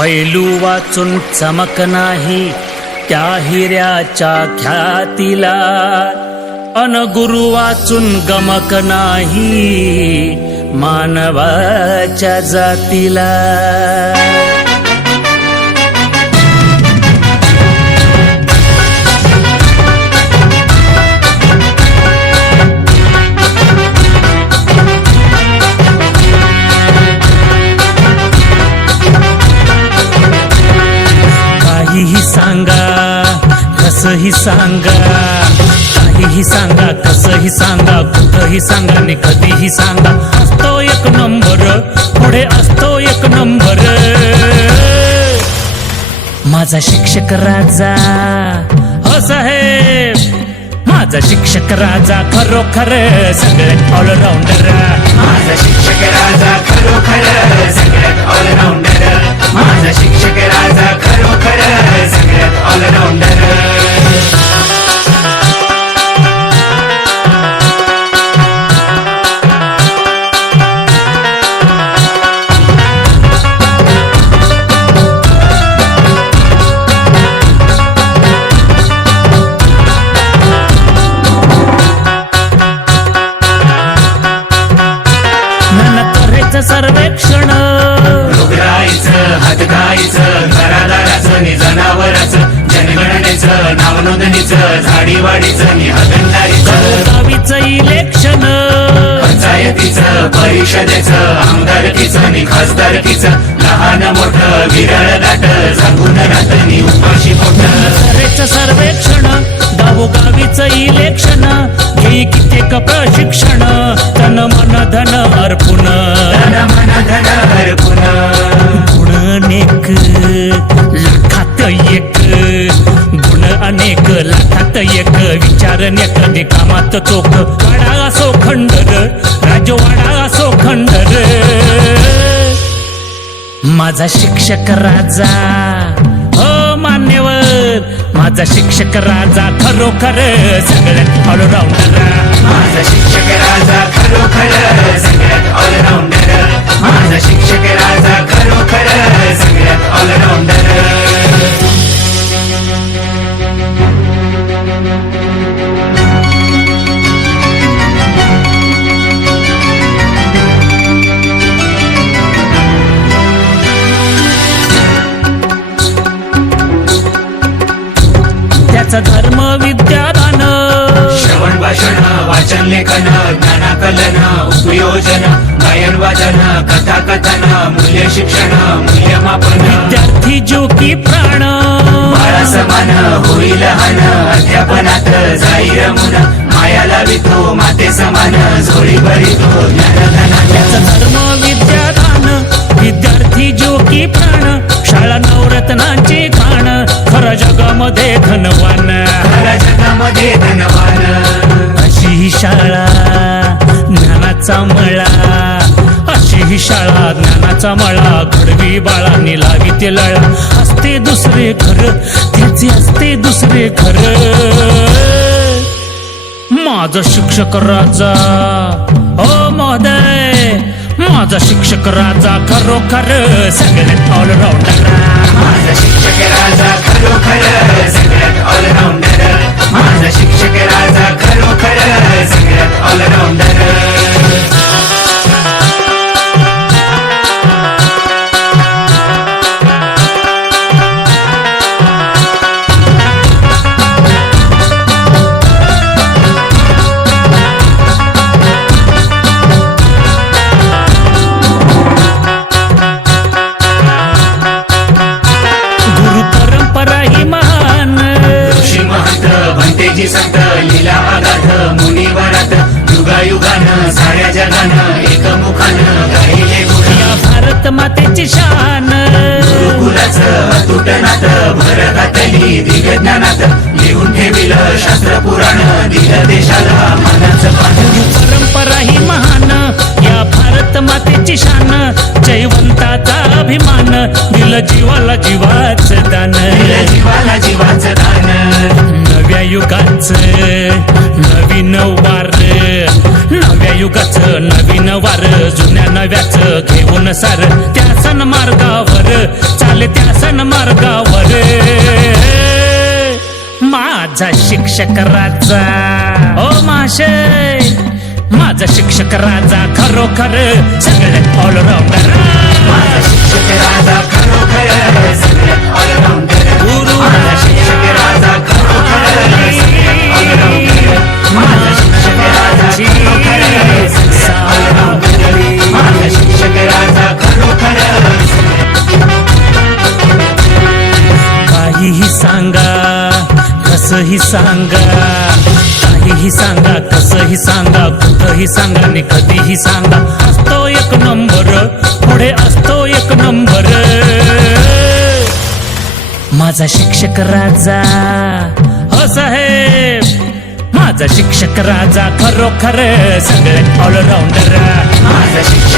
पैलू वाचून चमक नाही त्या हिऱ्याच्या ख्यातीला. अन गुरु वाचून गमक नाही मानवाच्या जातीला. कसही सांगा काहीही सांगा कसंही सांगा कुठंही सांगा आणि कधीही सांगा असतो एक नंबर पुढे असतो एक नंबर. माझा शिक्षक राजा हो साहेब माझा शिक्षक राजा खरोखर सगळ्यात ऑलराऊंडर माझा शिक्षक राजा खरोखर सगळ्यात ऑलराऊंडर माझा नोंदणीचं झाडीवाडीचं नि हगणदारीचं गावीचं इलेक्शन पंचायतीचं परिषदेचं आमदारकीचं नि खासदारकीचं. लहान मोठं विरळ दाट जागून रातनी उपाशी पोट. नरेचं सर्वेक्षण गावोगावीचं इलेक्शन घेई कित्येक प्रशिक्षण तन मन धन अर्पुण. धन मन धन हरपून गुण अनेक लाखात एक. लाखात एक विचार नेक कामात चोख. वाडा असो खंडर राजवाडा असो खंडर माझा शिक्षक राजा हो मान्यवर. माझा शिक्षक राजा खरोखर सगळ्यात ऑलराऊंडर माझा शिक्षक राजा खरोखर त्याचा धर्म विद्यादान. श्रवण भाषण वाचन लेखन ज्ञानाकलन उपयोजन गायन वादन कथा कथन मूल्य शिक्षण मूल्यमापन. विद्यार्थी जो की प्राण. बाळा समान होईल हन अध्यापनात जाई रमुन मायाला वितो माते समान झोळी भरितो ज्ञानधनाच्या त्याचा धर्म विद्यादान. विद्यार्थी जो की प्राण शाळा नवरत्नांची खाण जगामध्ये धनवान। जगामध्ये धनवान। अशी ही शाळा ज्ञानाचा मळा। अशी ही शाळा ज्ञानाचा मळा। घडवी बाळांनी लावी ते लळा। असते दुसरे घर त्याचे असते दुसरे घर। माझा शिक्षक राजा ओ महोदय! माझा शिक्षक राजा खरोखर सगळ्यात ऑलराऊंडर माझा शिक्षक राजा खरोखर सगळ्यात ऑलराऊंडर अतुट नातं भर घातली दिव्यज्ञानात लिहून ठेविलं शास्त्र पुराण दिलं देशाला मानाचं परंपरा ही महान या भारत मातेची शान जयवंताचा अभिमान दिलं जीवाला जीवाच दान. दिलं जीवाला जीवाचं दान. नव्या युगाच नवीन वार नव्या युगाच नवीन वार जुन्या नव्याच घेऊन सार त्या सण मार्गावर चाल त्या सण मार्गावर माझा शिक्षक राजा ओ माशे माझा शिक्षक राजा खरोखर सगळ्यात ऑलराऊंडर माझा शिक्षक सांगा. काहीही सांगा कसंही सांगा कुठंही सांगा आणि कधीही सांगा. असतो एक नंबर पुढे असतो एक नंबर. माझा शिक्षक राजा हो. साहेब माझा शिक्षक राजा खरोखर सगळे ऑलराऊंडर माझा शिक्षक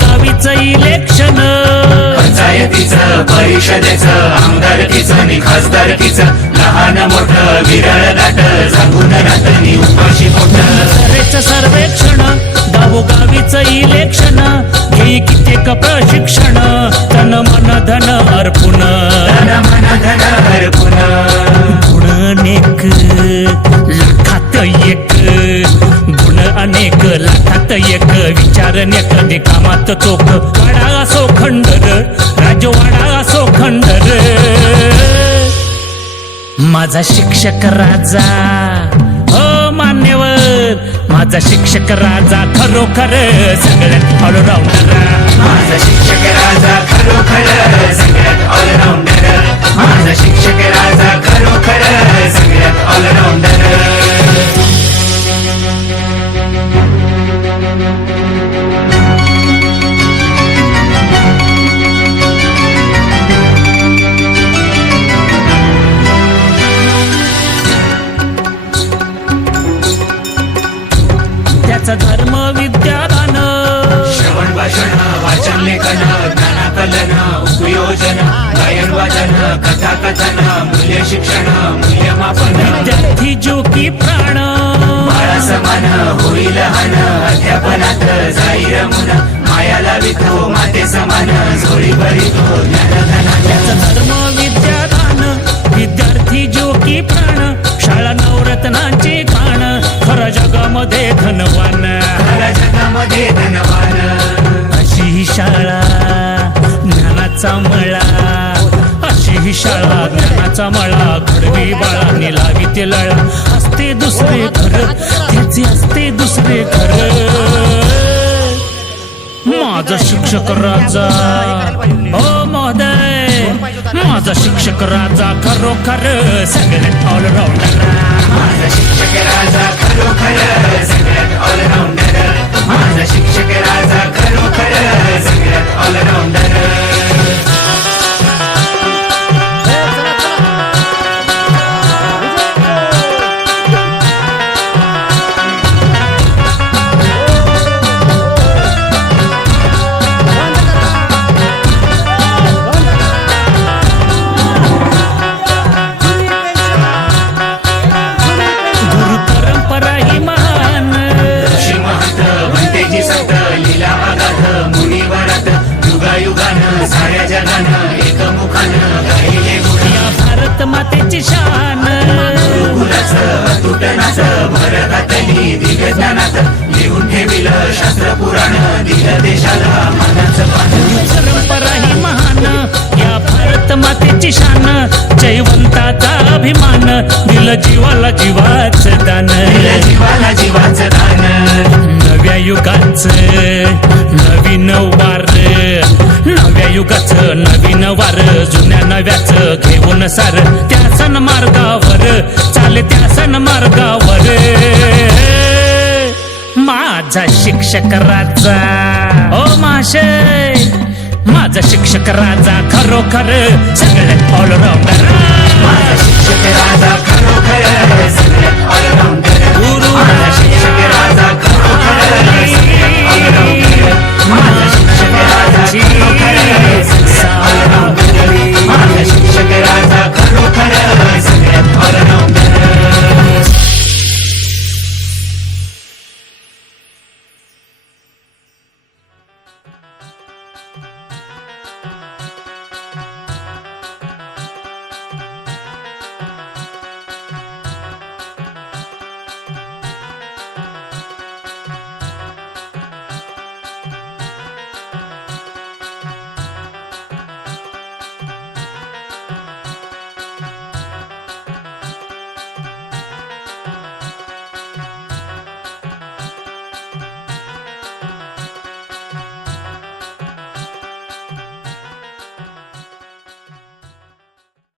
गावीचं इलेक्शन पंचायतीचं परिषदेचं आमदारकीचं नि खासदारकीचं. लहान मोठं विरळ दाट सांगून राहत नि उपाशी पोट. तऱ्हेचं सर्वेक्षण गावोगावीचं इलेक्शन घेई कित्येक प्रशिक्षण तन मन धन अर्पुण. धन मन धन हरपून विचार नेक कामात चोख. वाडा असो खंडर राजवाडा असो खंडर. माझा शिक्षक राजा हो मान्यवर. माझा शिक्षक राजा खरोखर सगळ्यात ऑलराऊंडर माझा शिक्षक राजा खरोखर सगळ्यात ऑलराऊंडर माझा शिक्षक राजा खरोखर सगळ्यात ऑलराऊंडर कथाकथन कथा कथन मूल्य शिक्षण मूल्यमापन विद्यार्थी जो की प्राण बाळा समान होईल हन अध्यापनात जाईल मुन मायाला वितो माते समान झोळी भरितो ज्ञानधनाच्या धर्म विद्यादान विद्यार्थी जो की प्राण शाळा नवरत्नांची खाण खरं जगामध्ये धनवान खऱ्या जगामध्ये धनवान अशी ही शाळा ज्ञानाचा मळा. शाळा ज्ञानाचा मळा घडवी बाळाने लावी ते लळा. असते दुसरे घर त्याचे असते दुसरे घर. माझा शिक्षक राजा हो महोदय. माझा शिक्षक राजा खरोखर सगळ्यात ऑलराऊंडर ज्ञानात लिहून ठेविलं शास्त्र पुराण दिलं देशाला मानाचं परंपरा ही महान या भारत मातेची शान जयवंताचा अभिमान दिलं जीवाला जीवाच दान. दिलं जीवाला जीवाचं दान. नव्या युगाच नवीन वार नव्या युगाच नवीन वार जुन्या नव्याच घेऊन सार त्या सण मार्गावर चाले त्या सण मार्गावर माझा शिक्षक राजा ओ माशय माझा शिक्षक राजा खरोखर सगळे ऑलराऊंडर. माझा शिक्षक राजा खरोखर सगळ्यात ऑलराऊंडर. शिक्षक राजा शिक्षक शिक्षक राजा सगळ्यात ऑलराऊंडर.